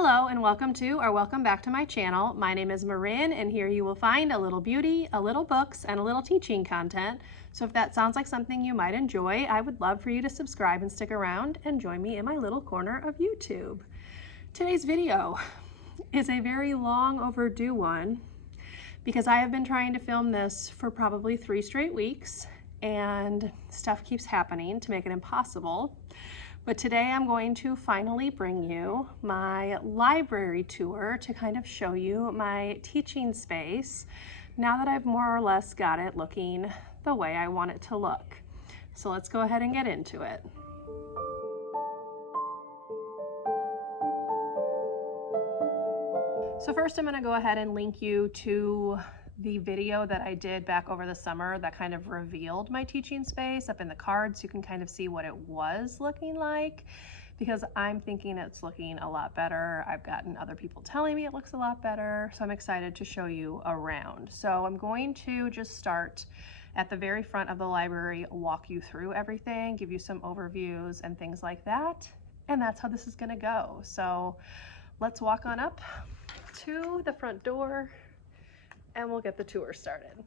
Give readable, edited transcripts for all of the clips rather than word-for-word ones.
Hello and welcome to or welcome back to my channel. My name is Marin and here you will find a little beauty, a little books, and a little teaching content. So if that sounds like something you might enjoy, I would love for you to subscribe and stick around and join me in my little corner of YouTube. Today's video is a very long overdue one because I have been trying to film this for probably 3 straight weeks and stuff keeps happening to make it impossible. But today I'm going to finally bring you my library tour to kind of show you my teaching space now that I've more or less got it looking the way I want it to look. So let's go ahead and get into it. So first I'm going to go ahead and link you to the video that I did back over the summer that kind of revealed my teaching space up in the cards. You can kind of see what it was looking like because I'm thinking it's looking a lot better. I've gotten other people telling me it looks a lot better, so I'm excited to show you around. So I'm going to just start at the very front of the library, walk you through everything, give you some overviews and things like that, and that's how this is going to go. So let's walk on up to the front door and we'll get the tour started.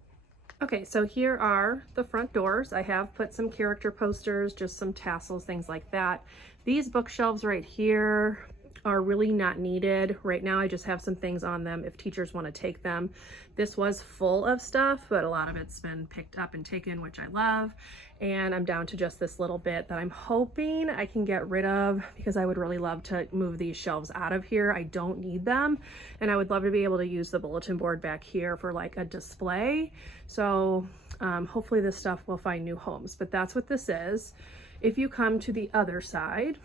Okay, so here are the front doors. I have put some character posters, just some tassels, things like that. These bookshelves right here are really not needed. Right now I just have some things on them if teachers want to take them. This was full of stuff, but a lot of it's been picked up and taken, which I love. And I'm down to just this little bit that I'm hoping I can get rid of because I would really love to move these shelves out of here. I don't need them. And I would love to be able to use the bulletin board back here for like a display. So hopefully this stuff will find new homes, but that's what this is. If you come to the other side,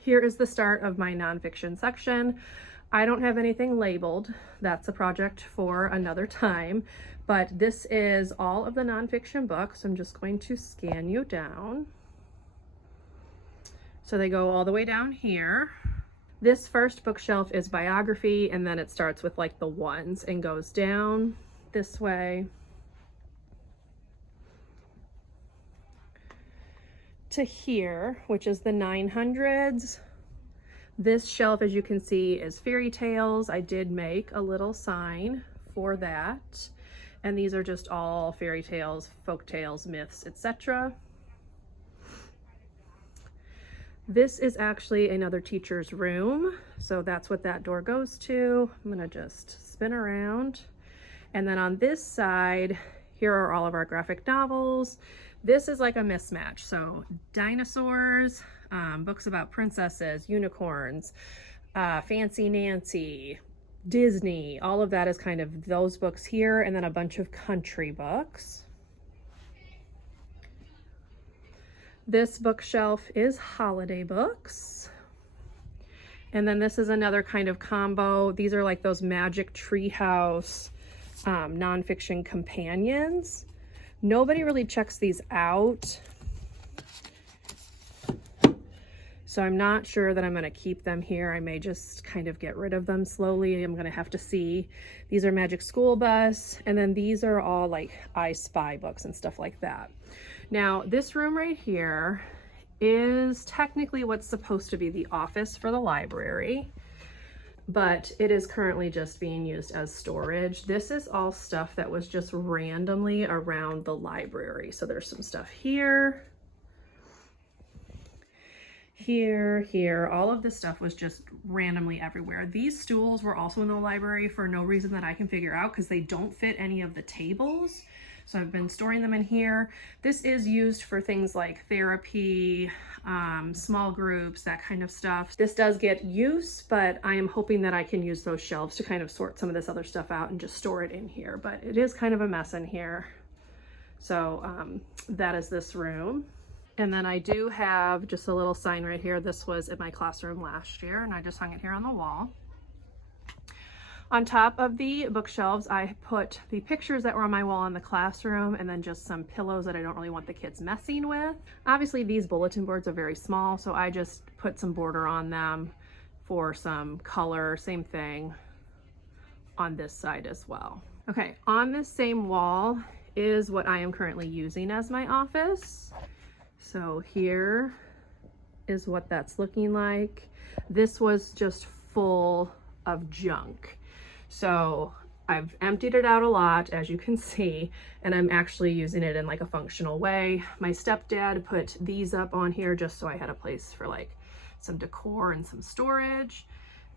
here is the start of my nonfiction section. I don't have anything labeled. That's a project for another time, but this is all of the nonfiction books. I'm just going to scan you down. So they go all the way down here. This first bookshelf is biography, and then it starts with like the ones and goes down this way to here, which is the 900s. This shelf, as you can see, is fairy tales. I did make a little sign for that. And these are just all fairy tales, folk tales, myths, etc. This is actually another teacher's room. So that's what that door goes to. I'm gonna just spin around. And then on this side, here are all of our graphic novels. This is like a mismatch. So dinosaurs, books about princesses, unicorns, Fancy Nancy, Disney, all of that is kind of those books here, and then a bunch of country books. This bookshelf is holiday books. And then this is another kind of combo. These are like those Magic Treehouse nonfiction companions. Nobody really checks these out, so I'm not sure that I'm going to keep them here. I may just kind of get rid of them slowly. I'm going to have to see. These are Magic School Bus, and then these are all like I Spy books and stuff like that. Now, this room right here is technically what's supposed to be the office for the library, but it is currently just being used as storage. This is all stuff that was just randomly around the library. So there's some stuff here, here, all of this stuff was just randomly everywhere. These stools were also in the library for no reason that I can figure out because they don't fit any of the tables. So I've been storing them in here. This is used for things like therapy, small groups, that kind of stuff. This does get use, but I am hoping that I can use those shelves to kind of sort some of this other stuff out and just store it in here. But it is kind of a mess in here. So that is this room. And then I do have just a little sign right here. This was in my classroom last year, and I just hung it here on the wall. On top of the bookshelves, I put the pictures that were on my wall in the classroom and then just some pillows that I don't really want the kids messing with. Obviously, these bulletin boards are very small, so I just put some border on them for some color. Same thing on this side as well. Okay, on this same wall is what I am currently using as my office. So here is what that's looking like. this was just full of junk. So I've emptied it out a lot, as you can see, and I'm actually using it in like a functional way. My stepdad put these up on here just so I had a place for like some decor and some storage.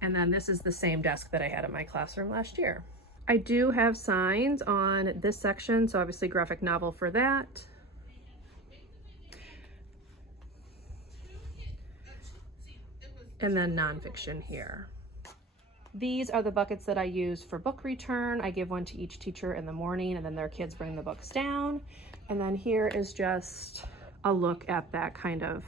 And then this is the same desk that I had in my classroom last year. I do have signs on this section, so obviously graphic novel for that. And then nonfiction here. These are the buckets that I use for book return. I give one to each teacher in the morning, and then their kids bring the books down. And then here is just a look at that kind of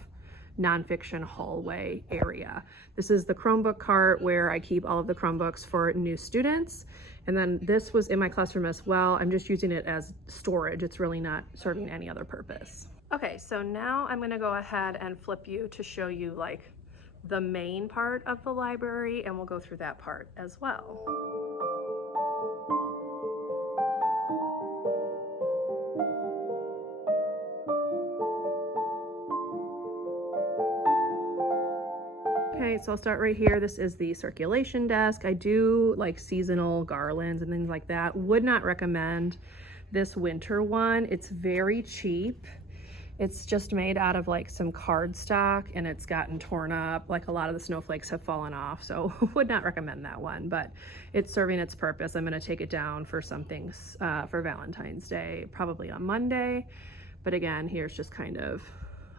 nonfiction hallway area. This is the Chromebook cart where I keep all of the Chromebooks for new students. And then this was in my classroom as well. I'm just using it as storage. It's really not serving any other purpose. Okay, so now I'm gonna go ahead and flip you to show you like the main part of the library, and we'll go through that part as well. Okay, so I'll start right here. This is the circulation desk. I do like seasonal garlands and things like that. Would not recommend this winter one. It's very cheap. It's just made out of like some cardstock, and it's gotten torn up. Like a lot of the snowflakes have fallen off, so would not recommend that one, but it's serving its purpose. I'm gonna take it down for something for Valentine's Day, probably on Monday. But again, here's just kind of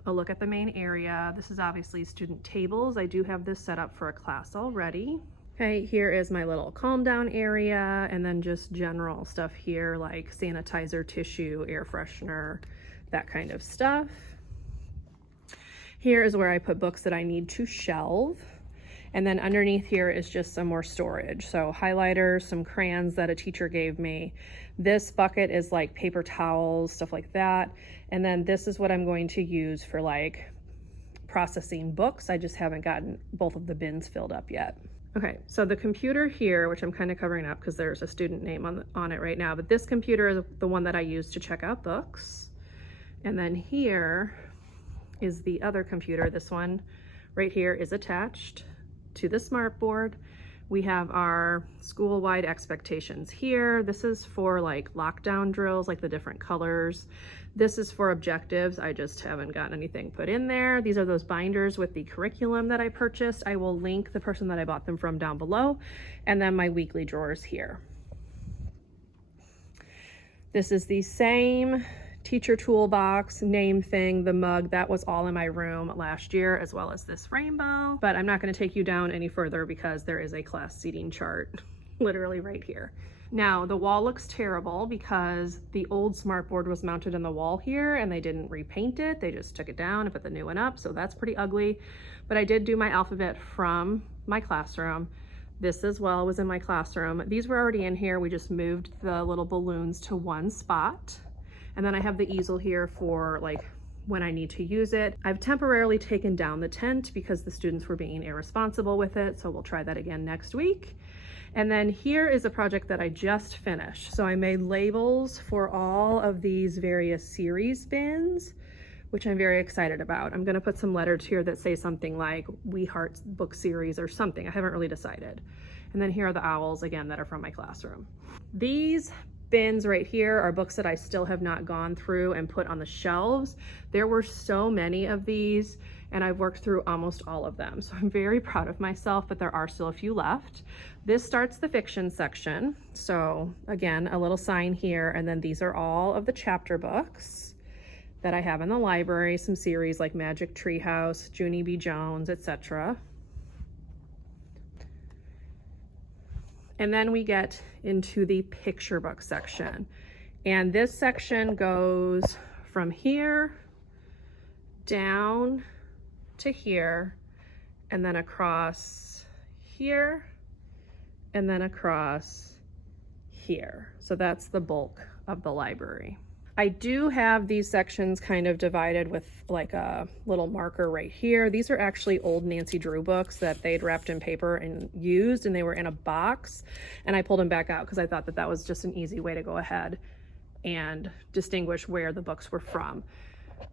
a look at the main area. This is obviously student tables. I do have this set up for a class already. Okay, here is my little calm down area, and then just general stuff here like sanitizer, tissue, air freshener, that kind of stuff. Here is where I put books that I need to shelve. And then underneath here is just some more storage. So highlighters, some crayons that a teacher gave me. This bucket is like paper towels, stuff like that. And then this is what I'm going to use for like processing books. I just haven't gotten both of the bins filled up yet. Okay, so the computer here, which I'm kind of covering up because there's a student name on it right now, but this computer is the one that I use to check out books. And then here is the other computer. This one right here is attached to the smartboard. We have our school-wide expectations here. This is for like lockdown drills, like the different colors. This is for objectives. I just haven't gotten anything put in there. These are those binders with the curriculum that I purchased. I will link the person that I bought them from down below. And then my weekly drawers here. This is the same teacher toolbox name thing, the mug, that was all in my room last year, as well as this rainbow. But I'm not going to take you down any further because there is a class seating chart literally right here. Now the wall looks terrible because the old smartboard was mounted in the wall here and they didn't repaint it. They just took it down and put the new one up, so that's pretty ugly. But I did do my alphabet from my classroom. This as well was in my classroom. These were already in here. We just moved the little balloons to one spot. And then I have the easel here for like when I need to use it. I've temporarily taken down the tent because the students were being irresponsible with it. So we'll try that again next week. And then here is a project that I just finished. So I made labels for all of these various series bins, which I'm very excited about. I'm gonna put some letters here that say something like We Heart Book Series or something. I haven't really decided. And then here are the owls again that are from my classroom. These bins right here are books that I still have not gone through and put on the shelves. There were so many of these and I've worked through almost all of them. So I'm very proud of myself, but there are still a few left. This starts the fiction section. So again, a little sign here, and then these are all of the chapter books that I have in the library, some series like Magic Treehouse, Junie B. Jones, etc. And then we get into the picture book section. And this section goes from here down to here, and then across here, and then across here. So that's the bulk of the library. I do have these sections kind of divided with like a little marker right here. These are actually old Nancy Drew books that they'd wrapped in paper and used, and they were in a box, and I pulled them back out because I thought that that was just an easy way to go ahead and distinguish where the books were from.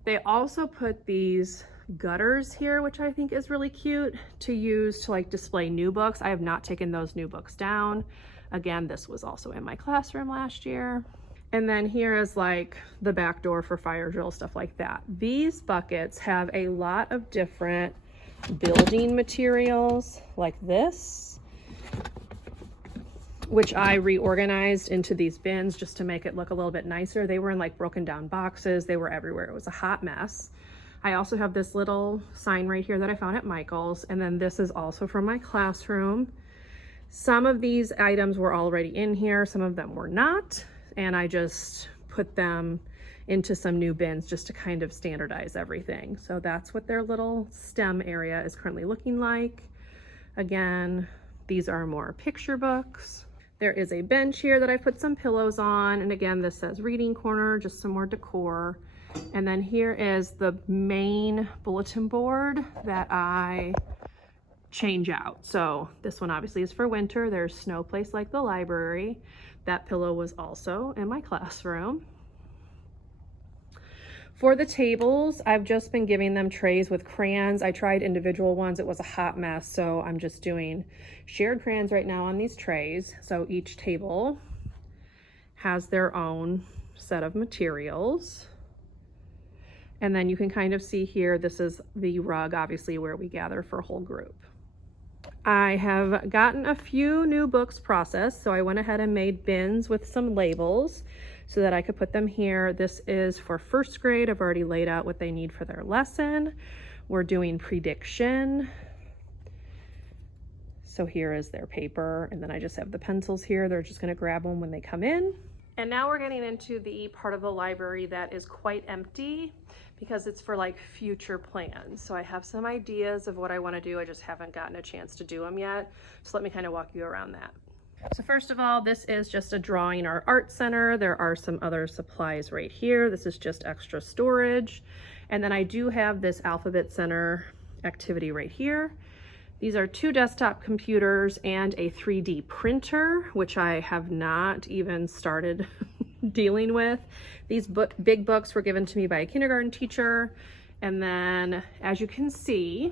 They also put these gutters here, which I think is really cute to use to like display new books. I have not taken those new books down. Again, this was also in my classroom last year. And then here is like the back door for fire drill, stuff like that. These buckets have a lot of different building materials like this, which I reorganized into these bins just to make it look a little bit nicer. They were in like broken down boxes. They were everywhere. It was a hot mess. I also have this little sign right here that I found at Michael's. And then this is also from my classroom. Some of these items were already in here. Some of them were not. And I just put them into some new bins just to kind of standardize everything. So that's what their little STEM area is currently looking like. Again, these are more picture books. There is a bench here that I put some pillows on. And again, this says reading corner, just some more decor. And then here is the main bulletin board that I change out. So this one obviously is for winter. There's no place like the library. That pillow was also in my classroom. For the tables, I've just been giving them trays with crayons. I tried individual ones. It was a hot mess. So I'm just doing shared crayons right now on these trays. So each table has their own set of materials. And then you can kind of see here, this is the rug, obviously, where we gather for a whole group. I have gotten a few new books processed, so I went ahead and made bins with some labels so that I could put them here. This is for first grade. I've already laid out what they need for their lesson. We're doing prediction. So here is their paper, and then I just have the pencils here. They're just gonna grab them when they come in. And now we're getting into the part of the library that is quite empty because it's for like future plans. So I have some ideas of what I want to do. I just haven't gotten a chance to do them yet. So let me kind of walk you around that. So first of all, this is just a drawing or art center. There are some other supplies right here. This is just extra storage. And then I do have this alphabet center activity right here. These are 2 desktop computers and a 3D printer, which I have not even started dealing with. These big books were given to me by a kindergarten teacher. And then, as you can see,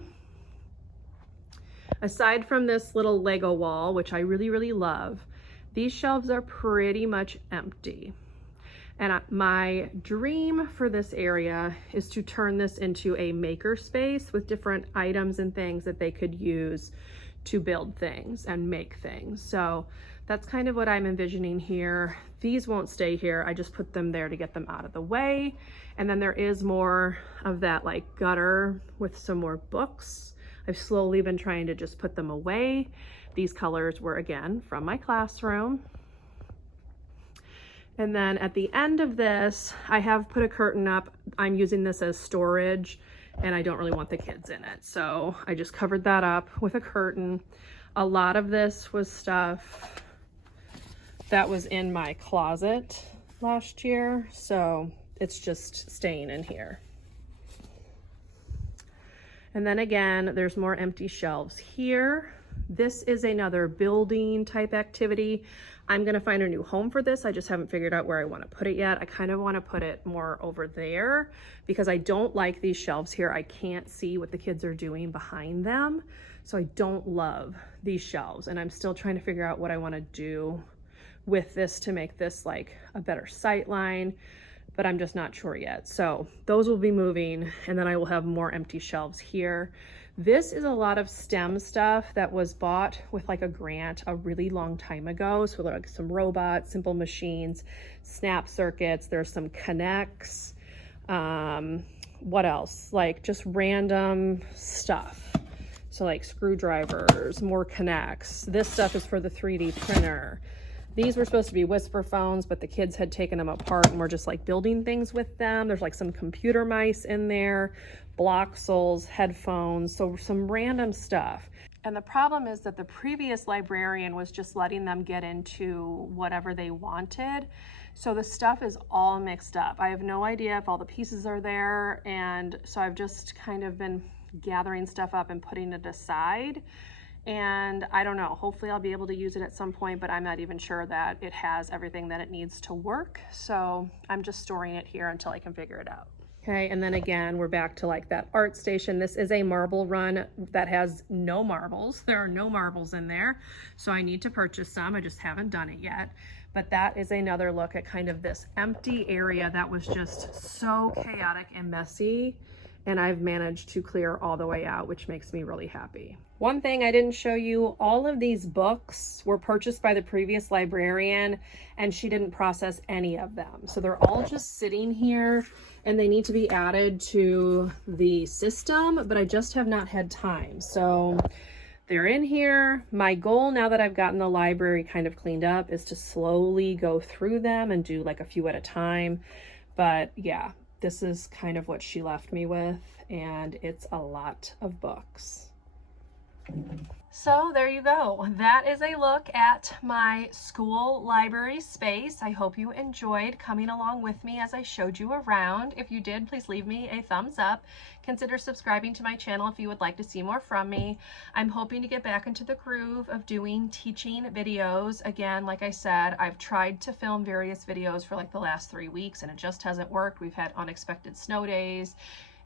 aside from this little Lego wall, which I really, really love, these shelves are pretty much empty. And my dream for this area is to turn this into a maker space with different items and things that they could use to build things and make things. So that's kind of what I'm envisioning here. These won't stay here. I just put them there to get them out of the way. And then there is more of that like gutter with some more books. I've slowly been trying to just put them away. These colors were again from my classroom. And then at the end of this, I have put a curtain up. I'm using this as storage and I don't really want the kids in it. So I just covered that up with a curtain. A lot of this was stuff that was in my closet last year. So it's just staying in here. And then again, there's more empty shelves here. This is another building type activity. I'm gonna find a new home for this. I just haven't figured out where I wanna put it yet. I kind of wanna put it more over there because I don't like these shelves here. I can't see what the kids are doing behind them. So I don't love these shelves and I'm still trying to figure out what I wanna do with this to make this like a better sight line, but I'm just not sure yet. So those will be moving and then I will have more empty shelves here. This is a lot of STEM stuff that was bought with like a grant a really long time ago. So like some robots, simple machines, snap circuits, there's some connects. What else? Like just random stuff. So like screwdrivers, more connects. This stuff is for the 3D printer. These were supposed to be whisper phones, but the kids had taken them apart and were just like building things with them. There's like some computer mice in there, Bloxels, headphones, so some random stuff. And the problem is that the previous librarian was just letting them get into whatever they wanted. So the stuff is all mixed up. I have no idea if all the pieces are there. And so I've just kind of been gathering stuff up and putting it aside. And I don't know, hopefully I'll be able to use it at some point, but I'm not even sure that it has everything that it needs to work. So I'm just storing it here until I can figure it out. Okay, and then again, we're back to like that art station. This is a marble run that has no marbles. There are no marbles in there, so I need to purchase some. I just haven't done it yet. But that is another look at kind of this empty area that was just so chaotic and messy, and I've managed to clear all the way out, which makes me really happy. One thing I didn't show you, all of these books were purchased by the previous librarian, and she didn't process any of them. So they're all just sitting here, and they need to be added to the system, but I just have not had time. So they're in here. My goal now that I've gotten the library kind of cleaned up is to slowly go through them and do like a few at a time. But yeah, this is kind of what she left me with, and it's a lot of books. So there you go. That is a look at my school library space. I hope you enjoyed coming along with me as I showed you around. If you did, please leave me a thumbs up. Consider subscribing to my channel if you would like to see more from me. I'm hoping to get back into the groove of doing teaching videos. Again, like I said, I've tried to film various videos for like the last 3 weeks and it just hasn't worked. We've had unexpected snow days.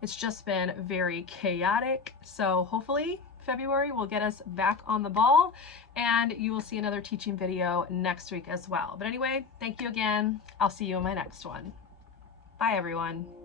It's just been very chaotic. So hopefully February will get us back on the ball, and you will see another teaching video next week as well. But anyway, thank you again. I'll see you in my next one. Bye, everyone.